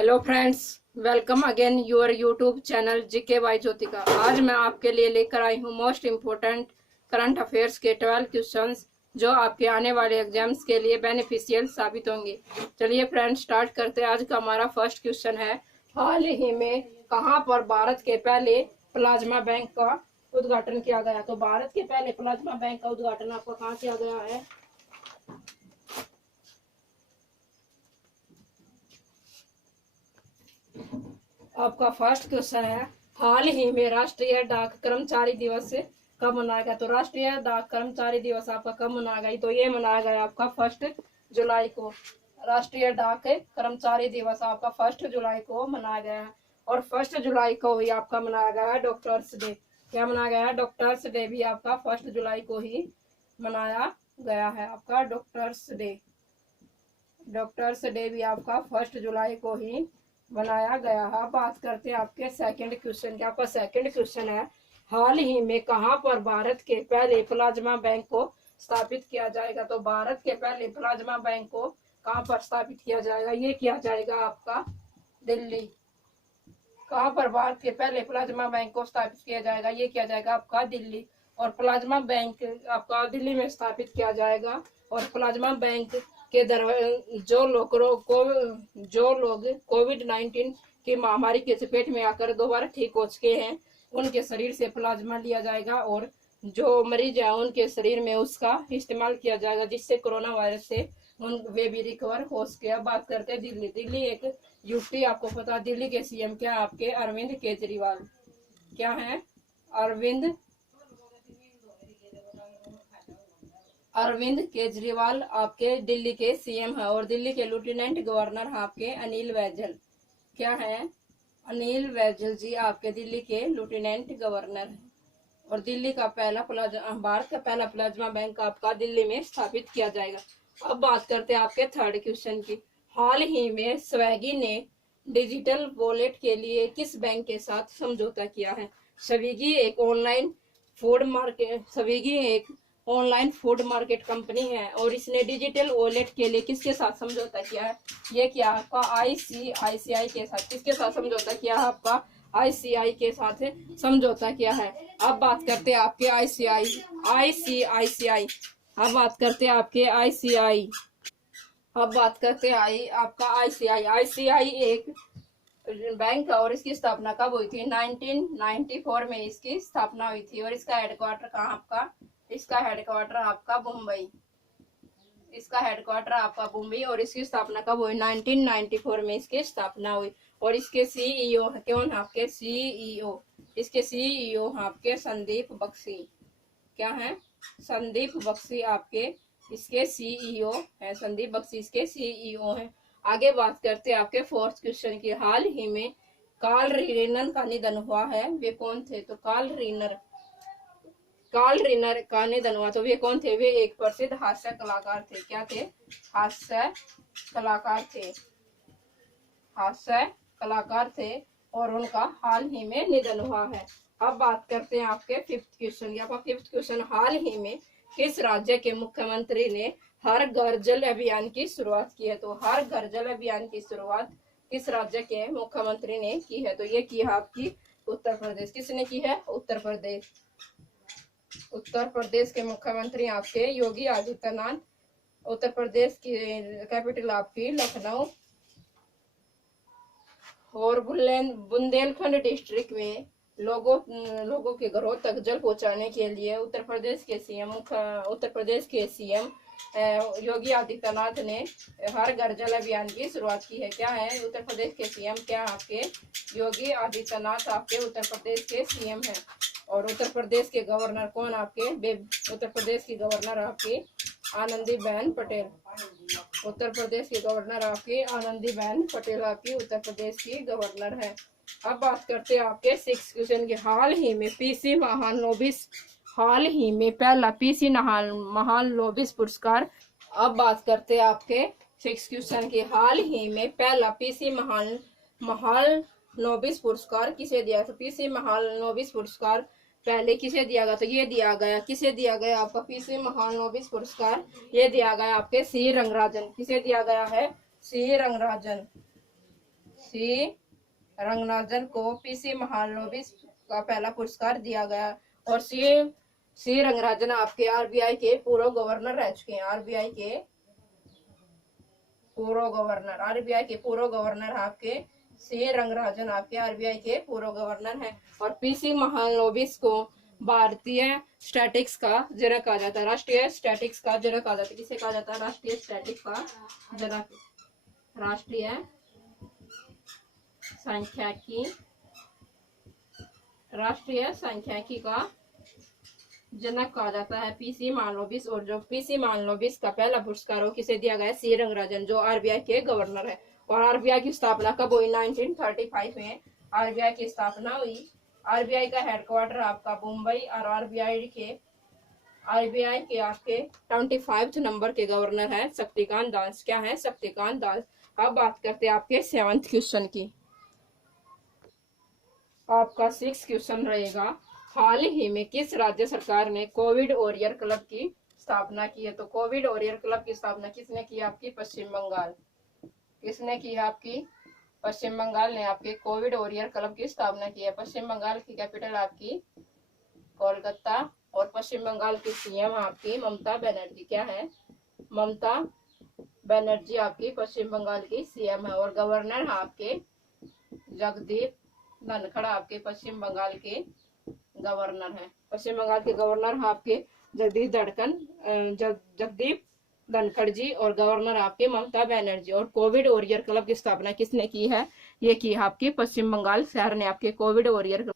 Hello friends, welcome again your YouTube channel GK by Jyotika. आज मैं आपके लिए लेकर आई हूँ मोस्ट इम्पोर्टेंट करंट अफेयर्स के 12 क्वेश्चंस जो आपके आने वाले एग्जाम्स के लिए बेनिफिशियल साबित होंगे। चलिए फ्रेंड्स, स्टार्ट करते हैं। आज का हमारा फर्स्ट क्वेश्चन है, हाल ही में कहाँ पर भारत के पहले प्लाज्मा बैंक का उद्घाटन किया गया? तो भारत के पहले प्लाज्मा बैंक का उद्घाटन आपको कहाँ किया गया है? आपका फर्स्ट क्वेश्चन है, हाल ही में राष्ट्रीय डाक कर्मचारी दिवस कब मनाया गया? तो राष्ट्रीय डाक कर्मचारी दिवस आपका कब मनाया गया? तो ये मनाया गया आपका 1 जुलाई को। राष्ट्रीय डाक कर्मचारी दिवस आपका 1 जुलाई को मनाया गया है। और 1 जुलाई को ही आपका मनाया गया है डॉक्टर्स डे। क्या मनाया गया है? डॉक्टर्स डे भी आपका 1 जुलाई को ही मनाया गया है। आपका डॉक्टर्स डे भी आपका 1 जुलाई को ही बनाया गया है। बात करते हैं आपके सेकंड क्वेश्चन की। आपका सेकंड क्वेश्चन है, हाल ही में कहां पर भारत के पहले प्लाज्मा बैंक को स्थापित किया जाएगा? तो भारत के पहले प्लाज्मा बैंक को कहां पर स्थापित किया जाएगा? ये किया जाएगा आपका दिल्ली। कहां पर भारत के पहले प्लाज्मा बैंक को स्थापित किया जाएगा? ये किया जाएगा आपका दिल्ली। और प्लाज्मा बैंक आपका दिल्ली में स्थापित किया जाएगा। और प्लाज्मा बैंक के जो लोग कोविड-19 की महामारी के चपेट में आकर दोबारा ठीक हो चुके हैं, उनके शरीर से प्लाज्मा लिया जाएगा और जो मरीज है उनके शरीर में उसका इस्तेमाल किया जाएगा, जिससे कोरोना वायरस से वे भी रिकवर हो सके। अब बात करते हैं दिल्ली एक यूपी। आपको पता है दिल्ली के सीएम क्या है? आपके अरविंद केजरीवाल। क्या है? अरविंद केजरीवाल आपके दिल्ली के सीएम है। और दिल्ली के लेफ्टिनेंट गवर्नर है आपके अनिल बैजल। क्या है? अनिल बैजल जी आपके दिल्ली के लेफ्टिनेंट गवर्नर है। और दिल्ली का भारत का पहला प्लाज्मा बैंक आपका दिल्ली में स्थापित किया जाएगा। अब बात करते हैं आपके थर्ड क्वेश्चन की। हाल ही में स्विगी ने डिजिटल वॉलेट के लिए किस बैंक के साथ समझौता किया है? स्विगी एक ऑनलाइन फूड मार्केट कंपनी है और इसने डिजिटल वॉलेट के लिए किसके साथ समझौता किया है? ये किया आपका आईसीआईसीआई के साथ। किसके साथ समझौता किया है? आपका आईसीआई के साथ समझौता किया है। अब बात करते हैं आपके आईसीआईसीआई। अब बात करते हैं आपके आईसीआई। अब बात करते हैं आपका आईसीआई एक बैंक है और इसकी स्थापना कब हुई थी? 1994 में इसकी स्थापना हुई थी। और इसका हेडक्वार्टर कहाँ आपका? इसका हेडक्वार्टर आपका मुंबई। और इसकी स्थापना कब हुई? 1994 में इसकी स्थापना हुई। और इसके सीईओ कौन है? आपके सीईओ इसके सीईओ हैं आपके संदीप बख्शी। क्या है? संदीप बख्शी आपके इसके सीईओ है। संदीप बख्शी इसके सीईओ हैं। आगे बात करते हैं आपके फोर्थ क्वेश्चन की। हाल ही में कार्ल रीनर का निधन हुआ है, वे कौन थे? तो कार्ल रीनर का निधन हुआ, तो वे कौन थे? वे एक प्रसिद्ध हास्य कलाकार थे। क्या थे? हास्य कलाकार थे और उनका हाल ही में निधन हुआ है। अब बात करते हैं आपके फिफ्थ क्वेश्चन की। आपका फिफ्थ क्वेश्चन, हाल ही में किस राज्य के मुख्यमंत्री ने हर घर जल अभियान की शुरुआत की है? तो हर घर जल अभियान की शुरुआत किस राज्य के मुख्यमंत्री ने की है? तो ये की है आपकी उत्तर प्रदेश। किसने की है? उत्तर प्रदेश के मुख्यमंत्री आपके योगी आदित्यनाथ। उत्तर प्रदेश की कैपिटल आपकी लखनऊ। और बुंदेलखंड डिस्ट्रिक्ट में लोगों के घरों तक जल पहुंचाने के लिए उत्तर प्रदेश के सीएम योगी आदित्यनाथ ने हर घर जल अभियान की शुरुआत की है। क्या है? उत्तर प्रदेश के सीएम क्या आपके? योगी आदित्यनाथ आपके उत्तर प्रदेश के सीएम हैं। और उत्तर प्रदेश के गवर्नर कौन आपके? उत्तर प्रदेश की गवर्नर आपकी आनंदीबेन पटेल। उत्तर प्रदेश की गवर्नर आपकी आनंदीबेन पटेल आपकी उत्तर प्रदेश की गवर्नर है। अब बात करते हैं आपके सिक्स क्वेश्चन के। हाल ही में पहला पीसी महालनोबिस पुरस्कार। अब बात करते हैं आपके सिक्स क्वेश्चन की। हाल ही में पहला पीसी महालनोबिस पुरस्कार किसे दिया? तो पीसी महालनोबिस पुरस्कार पहले किसे दिया गया? तो ये दिया गया, किसे दिया गया आपका पीसी महालनोबिस पुरस्कार? ये दिया गया आपके सी रंगराजन। किसे दिया गया है? सी रंगराजन। सी रंगराजन को पीसी महालनोबिस का पहला पुरस्कार दिया गया। और सी रंगराजन आपके आरबीआई के पूर्व गवर्नर रह चुके हैं। आरबीआई के पूर्व गवर्नर आपके सी रंगराजन आपके आरबीआई के पूर्व गवर्नर हैं। और पीसी महालनोबिस को भारतीय स्टैटिक्स का जनक कहा जाता है। राष्ट्रीय स्टैटिक्स का जनक कहा जाता है। किसे कहा जाता है? राष्ट्रीय स्टैटिक्स का जनक, राष्ट्रीय सांख्यिकी का जनक कहा जाता है पीसी महालनोबिस। और जो पीसी महालनोबिस का पहला पुरस्कार हो किसे दिया गया? सी रंगराजन, जो आरबीआई के गवर्नर है। और आरबीआई की स्थापना कब हुई? 1935 में आरबीआई की स्थापना हुई। आरबीआई का हेडक्वार्टर आपका मुंबई। और आरबीआई के आपके 25 नंबर के गवर्नर है शक्तिकांत दास। क्या है? शक्तिकांत दास। अब बात करते हैं आपके 7th क्वेश्चन की। आपका 6th क्वेश्चन रहेगा, हाल ही में किस राज्य सरकार ने कोविड वॉरियर क्लब की स्थापना की है? तो कोविड वॉरियर क्लब की स्थापना किसने की? आपकी पश्चिम बंगाल। किसने की? आपकी पश्चिम बंगाल ने आपके कोविड वॉरियर क्लब की स्थापना की है। पश्चिम बंगाल की कैपिटल आपकी कोलकाता। और पश्चिम बंगाल की सीएम आपकी ममता बनर्जी। क्या है? ममता बनर्जी आपकी पश्चिम बंगाल की सीएम है। और गवर्नर आपके जगदीप धनखड़ आपके पश्चिम बंगाल के गवर्नर है। पश्चिम बंगाल के गवर्नर आपके जगदीप धनखड़ जी। और गवर्नर आपके ममता बनर्जी। और कोविड वॉरियर क्लब की स्थापना किसने की है? ये की आपकी पश्चिम बंगाल शहर ने आपके कोविड वॉरियर क्लब।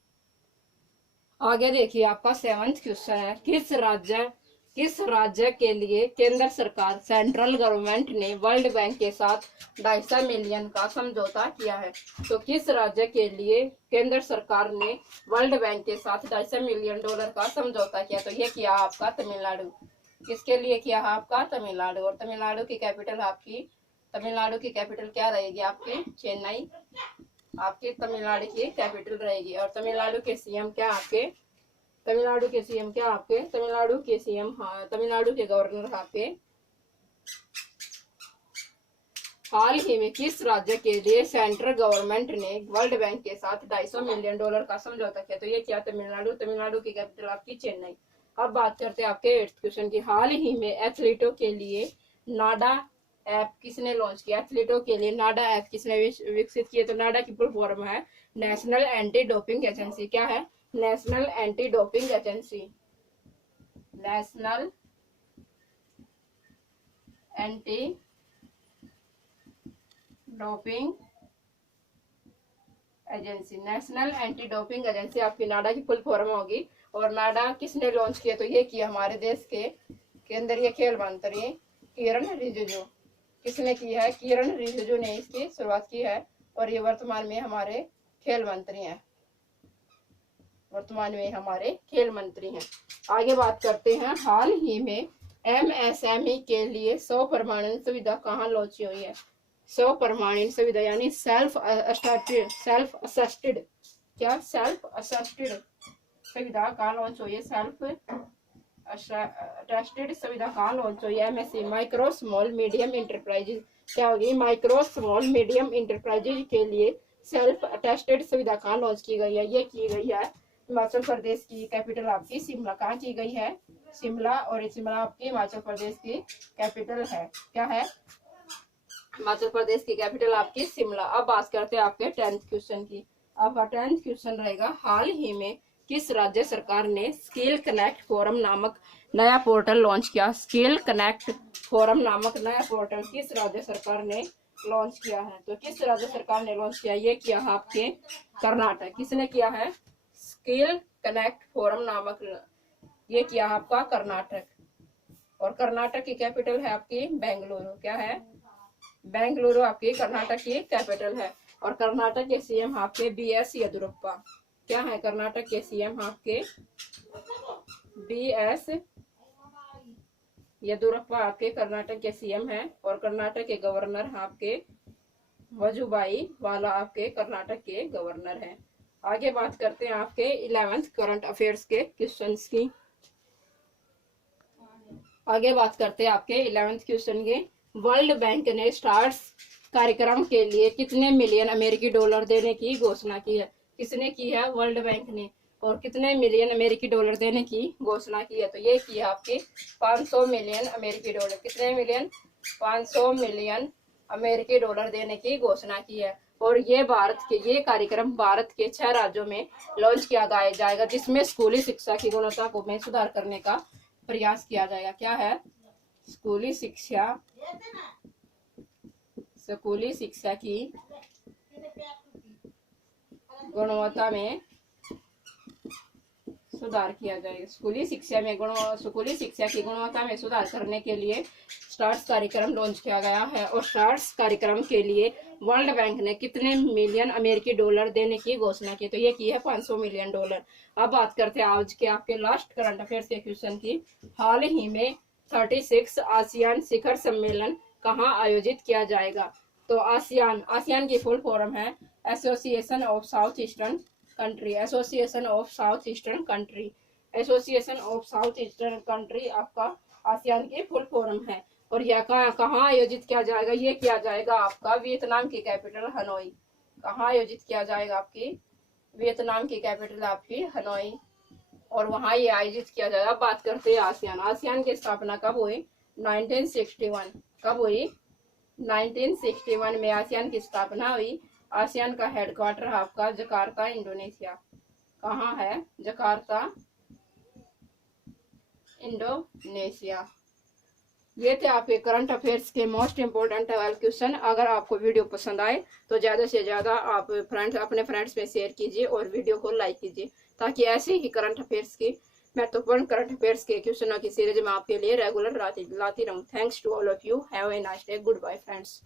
आगे देखिए आपका 7th क्वेश्चन है, किस राज्य के लिए केंद्र सरकार सेंट्रल गवर्नमेंट ने वर्ल्ड बैंक के साथ 250 मिलियन का समझौता किया है? तो किस राज्य के लिए केंद्र सरकार ने वर्ल्ड बैंक के साथ 250 मिलियन डॉलर का समझौता किया? तो ये किया आपका तमिलनाडु। किसके लिए किया? आपका तमिलनाडु। और तमिलनाडु की कैपिटल क्या रहेगी? आपकी चेन्नई आपकी तमिलनाडु की कैपिटल रहेगी। और तमिलनाडु के सीएम क्या आपके? तमिलनाडु के गवर्नर आपके। हाल ही में किस राज्य के लिए सेंट्रल गवर्नमेंट ने वर्ल्ड बैंक के साथ 250 मिलियन डॉलर का समझौता किया? तो ये क्या? तमिलनाडु की कैपिटल आपकी चेन्नई। अब बात करते हैं आपके 8th क्वेश्चन की। हाल ही में एथलीटों के लिए नाडा ऐप किसने लॉन्च किया? एथलीटों के लिए नाडा ऐप किसने विकसित किया? तो नाडा की फुल फॉर्म है नेशनल एंटी डोपिंग एजेंसी। क्या है? National anti doping agency. National anti doping agency आपकी नाडा की फुल फॉर्म होगी। और नाडा किसने लॉन्च किया? तो ये किया हमारे देश के केंद्रीय खेल मंत्री किरण रिजिजू। किसने की है? किरण रिजिजू ने इसकी शुरुआत की है। और ये वर्तमान में हमारे खेल मंत्री हैं। आगे बात करते हैं, हाल ही में एमएसएमई के लिए 100 प्रमाणित सुविधा कहाँ लॉन्च हुई है? 100 प्रमाणित सुविधा यानी सेल्फ असिस्टेड सुविधा कहाँ लॉन्च हुई है? सेल्फ असिस्टेड सुविधा कहाँ लॉन्च हुई है? MSME micro small medium enterprises. क्या होगी? माइक्रो स्मॉल मीडियम इंटरप्राइजेज के लिए सेल्फ अटेस्टेड सुविधा कहाँ लॉन्च की गई है? ये की गई है हिमाचल प्रदेश की कैपिटल आपकी शिमला। कहाँ की गई है? शिमला। और शिमला आपकी हिमाचल प्रदेश की कैपिटल है। क्या है? हिमाचल प्रदेश की कैपिटल आपकी शिमला। अब बात करते हैं आपके 10th क्वेश्चन की। आपका 10th क्वेश्चन रहेगा, हाल ही में किस राज्य सरकार ने स्किल कनेक्ट फोरम नामक नया पोर्टल लॉन्च किया? स्किल कनेक्ट फोरम नामक नया पोर्टल किस राज्य सरकार ने लॉन्च किया है? तो किस राज्य सरकार ने लॉन्च किया? ये किया है आपके कर्नाटक। किसने किया है? स्किल कनेक्ट फोरम नामक ये किया आपका कर्नाटक। और कर्नाटक की कैपिटल है आपकी बेंगलुरु। क्या है? बेंगलुरु आपकी कर्नाटक की कैपिटल है। और कर्नाटक के सीएम आपके बीएस येदियुरप्पा। क्या है? कर्नाटक के सीएम आपके बीएस येदियुरप्पा आपके कर्नाटक के सीएम हैं। और कर्नाटक के गवर्नर आपके वजुभाई वाला आपके कर्नाटक के गवर्नर हैं। आगे बात करते हैं आपके 11th करंट अफेयर्स के क्वेश्चंस की। आगे बात करते हैं आपके 11th क्वेश्चन के। वर्ल्ड बैंक ने कार्यक्रम के लिए कितने मिलियन अमेरिकी डॉलर देने की घोषणा की है? किसने की है? वर्ल्ड बैंक ने। और कितने मिलियन अमेरिकी डॉलर देने की घोषणा की है? तो ये की है आपकी 500 मिलियन अमेरिकी डॉलर। कितने मिलियन? 500 मिलियन अमेरिकी डॉलर देने की घोषणा की है। और ये कार्यक्रम भारत के 6 राज्यों में लॉन्च किया जाएगा, जिसमें स्कूली शिक्षा की गुणवत्ता को में सुधार करने का प्रयास किया जाएगा। क्या है? स्कूली शिक्षा की गुणवत्ता में सुधार किया जाएगा। स्कूली शिक्षा की गुणवत्ता में सुधार करने के लिए स्टार्स कार्यक्रम लॉन्च किया गया है। और स्टार्स कार्यक्रम के लिए वर्ल्ड बैंक ने कितने मिलियन अमेरिकी डॉलर देने की घोषणा की? तो ये की है 500 मिलियन डॉलर। अब बात करते हैं आज के आपके लास्ट करंट अफेयर्स के क्वेश्चन की। हाल ही में 36 आसियान शिखर सम्मेलन कहाँ आयोजित किया जाएगा? तो आसियान की फुल फॉर्म है association of south eastern country. Association of south eastern country आपका आसियान की फुल फॉर्म है। और यह कहाँ आयोजित किया जाएगा? ये किया जाएगा आपका वियतनाम की कैपिटल हनोई। कहाँ आयोजित किया जाएगा? आपकी वियतनाम की कैपिटल आपकी हनोई, और वहां ये आयोजित किया जाएगा। बात करते हैं आसियान की स्थापना कब हुई? 1961। कब हुई? 1961 में आसियान की स्थापना हुई। आसियान का हेडक्वार्टर आपका जकार्ता, इंडोनेशिया। कहाँ है? Jakarta, Indonesia. ये थे आपके करंट अफेयर्स के मोस्ट इम्पोर्टेंट क्वेश्चन। अगर आपको वीडियो पसंद आए तो ज़्यादा से ज़्यादा आप अपने फ्रेंड्स में शेयर कीजिए और वीडियो को लाइक कीजिए, ताकि ऐसे ही करंट अफेयर्स की महत्वपूर्ण करंट अफेयर्स के क्वेश्चनों की सीरीज में आपके लिए रेगुलर लाती रहूँ। Thanks to all of you. Have a nice day. Goodbye friends.